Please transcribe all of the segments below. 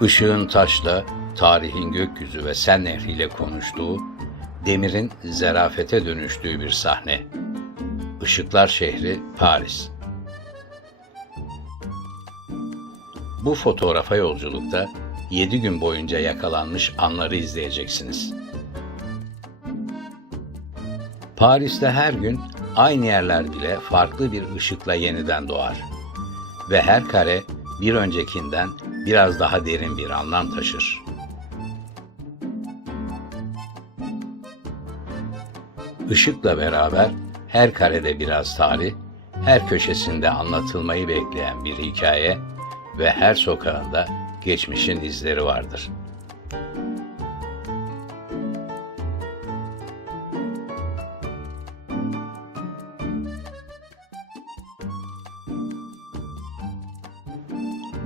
Işığın taşla, tarihin gökyüzü ve Sen Nehri'yle konuştuğu, demirin zerafete dönüştüğü bir sahne. Işıklar şehri Paris. Bu fotoğrafa yolculukta 7 gün boyunca yakalanmış anları izleyeceksiniz. Paris'te her gün aynı yerler bile farklı bir ışıkla yeniden doğar. Ve her kare bir öncekinden biraz daha derin bir anlam taşır. Işıkla beraber her karede biraz tarih, her köşesinde anlatılmayı bekleyen bir hikaye ve her sokağında geçmişin izleri vardır.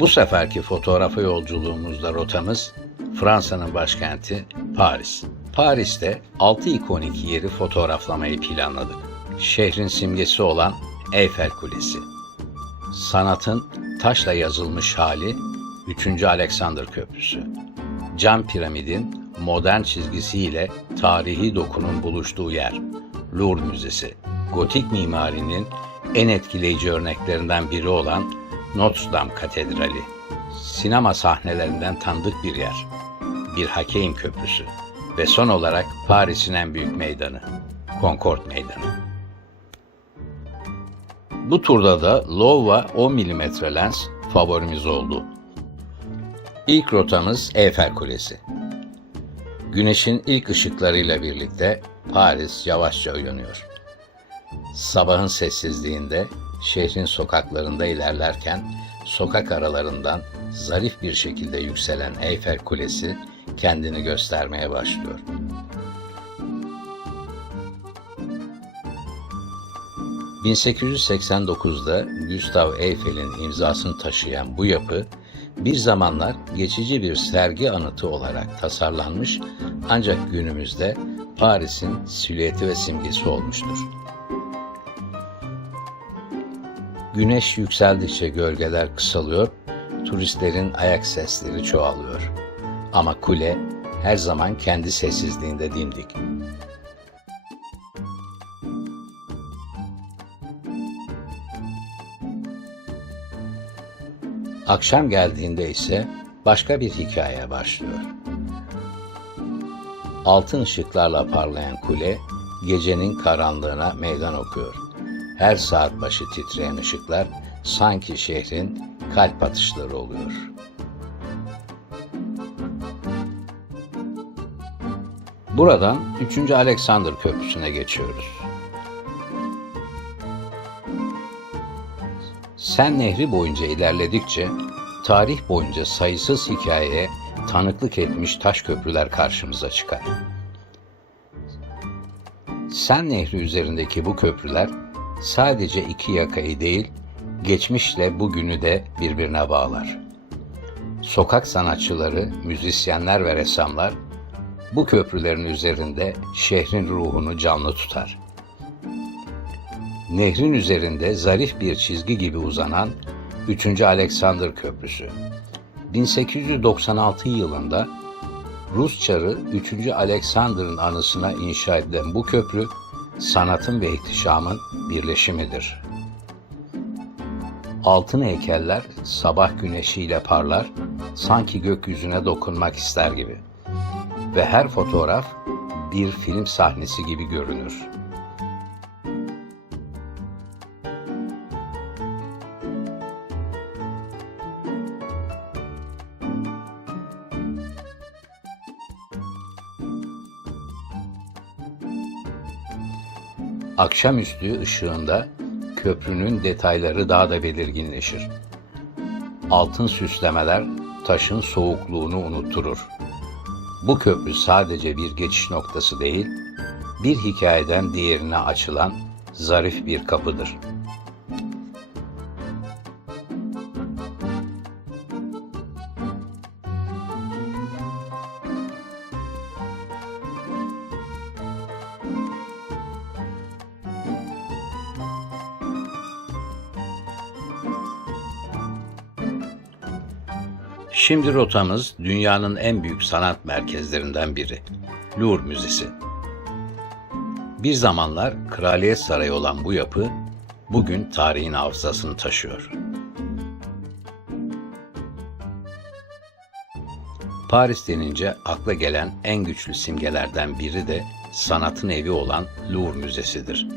Bu seferki fotoğrafa yolculuğumuzda rotamız Fransa'nın başkenti Paris. Paris'te 6 ikonik yeri fotoğraflamayı planladık. Şehrin simgesi olan Eyfel Kulesi, sanatın taşla yazılmış hali 3. Alexander Köprüsü, cam piramidin modern çizgisiyle tarihi dokunun buluştuğu yer Louvre Müzesi, gotik mimarinin en etkileyici örneklerinden biri olan Notre Dame Katedrali, sinema sahnelerinden tanıdık bir yer, bir Hakeim Köprüsü ve son olarak Paris'in en büyük meydanı, Concorde Meydanı. Bu turda da Low'va 10 mm lens favorimiz oldu. İlk rotamız Eyfel Kulesi. Güneşin ilk ışıklarıyla birlikte Paris yavaşça uyanıyor. Sabahın sessizliğinde şehrin sokaklarında ilerlerken sokak aralarından zarif bir şekilde yükselen Eyfel Kulesi kendini göstermeye başlıyor. ...1889'da Gustave Eiffel'in imzasını taşıyan bu yapı, bir zamanlar geçici bir sergi anıtı olarak tasarlanmış ancak günümüzde Paris'in silüeti ve simgesi olmuştur. Güneş yükseldikçe gölgeler kısalıyor, turistlerin ayak sesleri çoğalıyor. Ama kule her zaman kendi sessizliğinde dimdik. Akşam geldiğinde ise başka bir hikaye başlıyor. Altın ışıklarla parlayan kule, gecenin karanlığına meydan okuyor. Her saat başı titreyen ışıklar sanki şehrin kalp atışları oluyor. Buradan 3. Alexander Köprüsü'ne geçiyoruz. Sen Nehri boyunca ilerledikçe tarih boyunca sayısız hikayeye tanıklık etmiş taş köprüler karşımıza çıkar. Sen Nehri üzerindeki bu köprüler sadece iki yakayı değil, geçmişle bugünü de birbirine bağlar. Sokak sanatçıları, müzisyenler ve ressamlar bu köprülerin üzerinde şehrin ruhunu canlı tutar. Nehrin üzerinde zarif bir çizgi gibi uzanan 3. Alexander Köprüsü. 1896 yılında Rus çarı 3. Alexander'ın anısına inşa edilen bu köprü, sanatın ve ihtişamın birleşimidir. Altın heykeller sabah güneşiyle parlar, sanki gökyüzüne dokunmak ister gibi. Ve her fotoğraf bir film sahnesi gibi görünür. Akşamüstü ışığında köprünün detayları daha da belirginleşir. Altın süslemeler taşın soğukluğunu unutturur. Bu köprü sadece bir geçiş noktası değil, bir hikayeden diğerine açılan zarif bir kapıdır. Şimdi rotamız dünyanın en büyük sanat merkezlerinden biri, Louvre Müzesi. Bir zamanlar Kraliyet Sarayı olan bu yapı, bugün tarihin hafızasını taşıyor. Paris denince akla gelen en güçlü simgelerden biri de sanatın evi olan Louvre Müzesi'dir.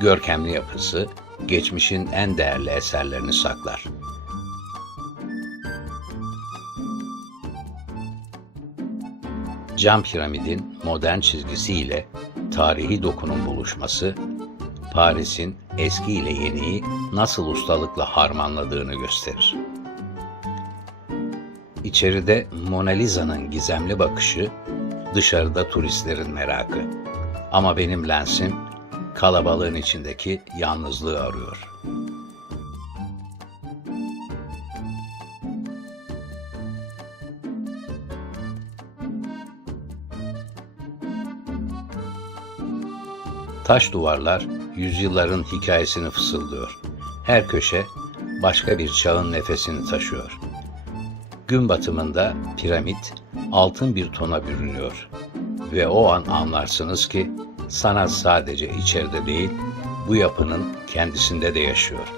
Görkemli yapısı, geçmişin en değerli eserlerini saklar. Cam piramidin modern çizgisiyle tarihi dokunun buluşması, Paris'in eski ile yeniyi nasıl ustalıkla harmanladığını gösterir. İçeride Mona Lisa'nın gizemli bakışı, dışarıda turistlerin merakı. Ama benim lensim kalabalığın içindeki yalnızlığı arıyor. Taş duvarlar yüzyılların hikayesini fısıldıyor. Her köşe başka bir çağın nefesini taşıyor. Gün batımında piramit altın bir tona bürünüyor ve o an anlarsınız ki sanat sadece içeride değil, bu yapının kendisinde de yaşıyor.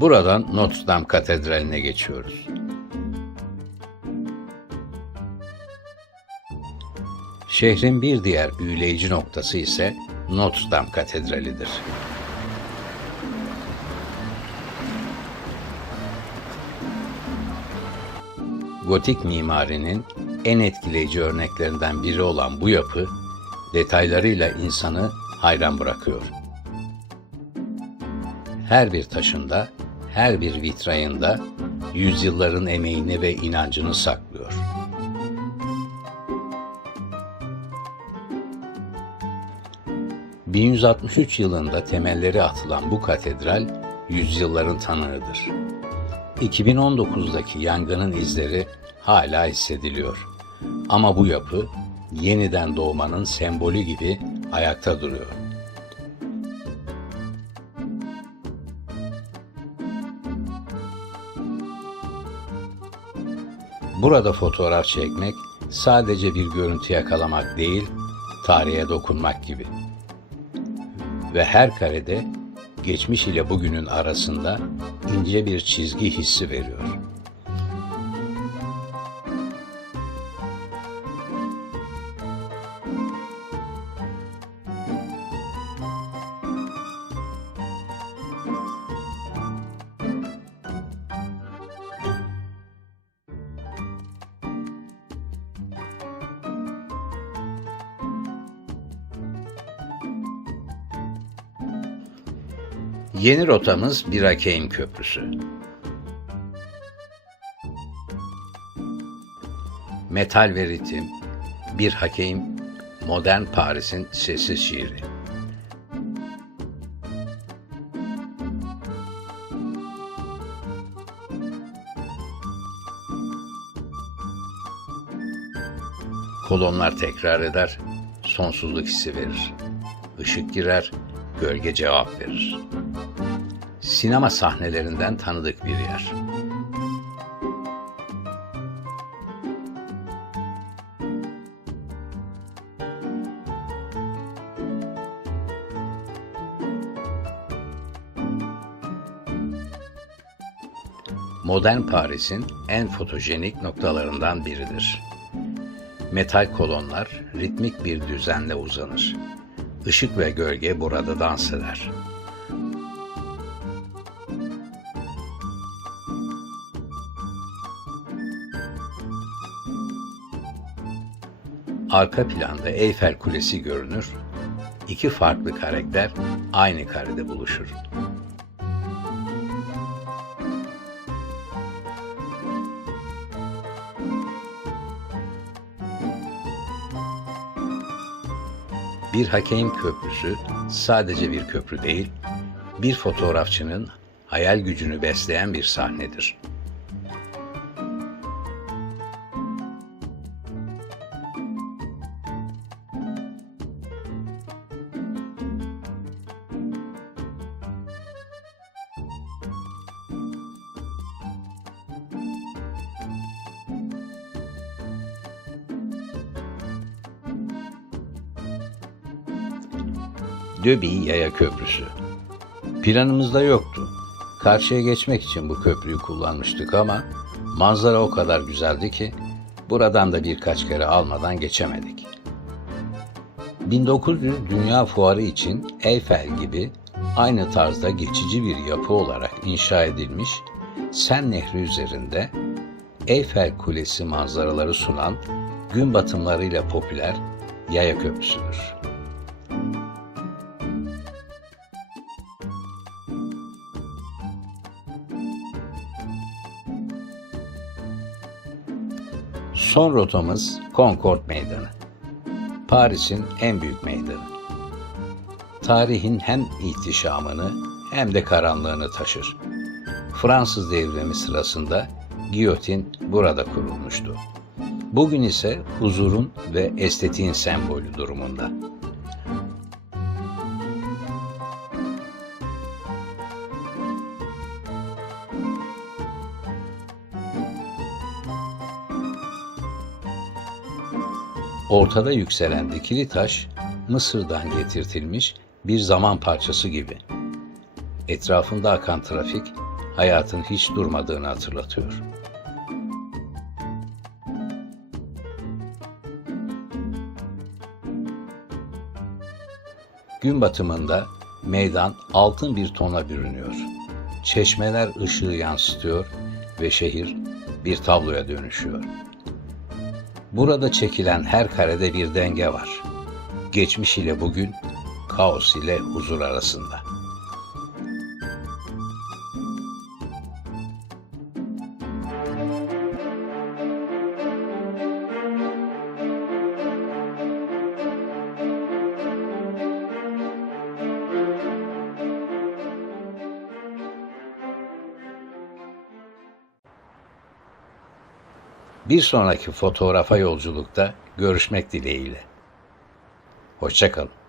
Buradan Notre Dame Katedrali'ne geçiyoruz. Şehrin bir diğer büyüleyici noktası ise Notre Dame Katedrali'dir. Gotik mimarinin en etkileyici örneklerinden biri olan bu yapı, detaylarıyla insanı hayran bırakıyor. Her bir taşında, her bir vitrayında yüzyılların emeğini ve inancını saklıyor. ...1163 yılında temelleri atılan bu katedral, yüzyılların tanığıdır. 2019'daki yangının izleri hala hissediliyor. Ama bu yapı, yeniden doğmanın sembolü gibi ayakta duruyor. Burada fotoğraf çekmek sadece bir görüntü yakalamak değil, tarihe dokunmak gibi. Ve her karede geçmiş ile bugünün arasında ince bir çizgi hissi veriyor. Yeni rotamız Bir Hakeim Köprüsü. Metal ve ritim, Bir Hakeim, modern Paris'in sessiz şiiri. Kolonlar tekrar eder, sonsuzluk hissi verir. Işık girer, gölge cevap verir. Sinema sahnelerinden tanıdık bir yer. Modern Paris'in en fotojenik noktalarından biridir. Metal kolonlar ritmik bir düzenle uzanır. Işık ve gölge burada dans eder. Arka planda Eyfel Kulesi görünür. İki farklı karakter aynı karede buluşur. Bir Hakeim Köprüsü sadece bir köprü değil, bir fotoğrafçının hayal gücünü besleyen bir sahnedir. Döbi Yaya Köprüsü. Planımızda yoktu. Karşıya geçmek için bu köprüyü kullanmıştık ama manzara o kadar güzeldi ki buradan da birkaç kere almadan geçemedik. 1900 Dünya Fuarı için Eyfel gibi aynı tarzda geçici bir yapı olarak inşa edilmiş Sen Nehri üzerinde Eyfel Kulesi manzaraları sunan gün batımlarıyla popüler Yaya Köprüsü'dür. Son rotamız Concorde Meydanı. Paris'in en büyük meydanı. Tarihin hem ihtişamını hem de karanlığını taşır. Fransız devrimi sırasında giyotin burada kurulmuştu. Bugün ise huzurun ve estetiğin sembolü durumunda. Ortada yükselen dikili taş, Mısır'dan getirtilmiş bir zaman parçası gibi. Etrafında akan trafik, hayatın hiç durmadığını hatırlatıyor. Gün batımında meydan altın bir tona bürünüyor. Çeşmeler ışığı yansıtıyor ve şehir bir tabloya dönüşüyor. Burada çekilen her karede bir denge var. Geçmiş ile bugün, kaos ile huzur arasında. Bir sonraki fotoğrafa yolculukta görüşmek dileğiyle. Hoşça kalın.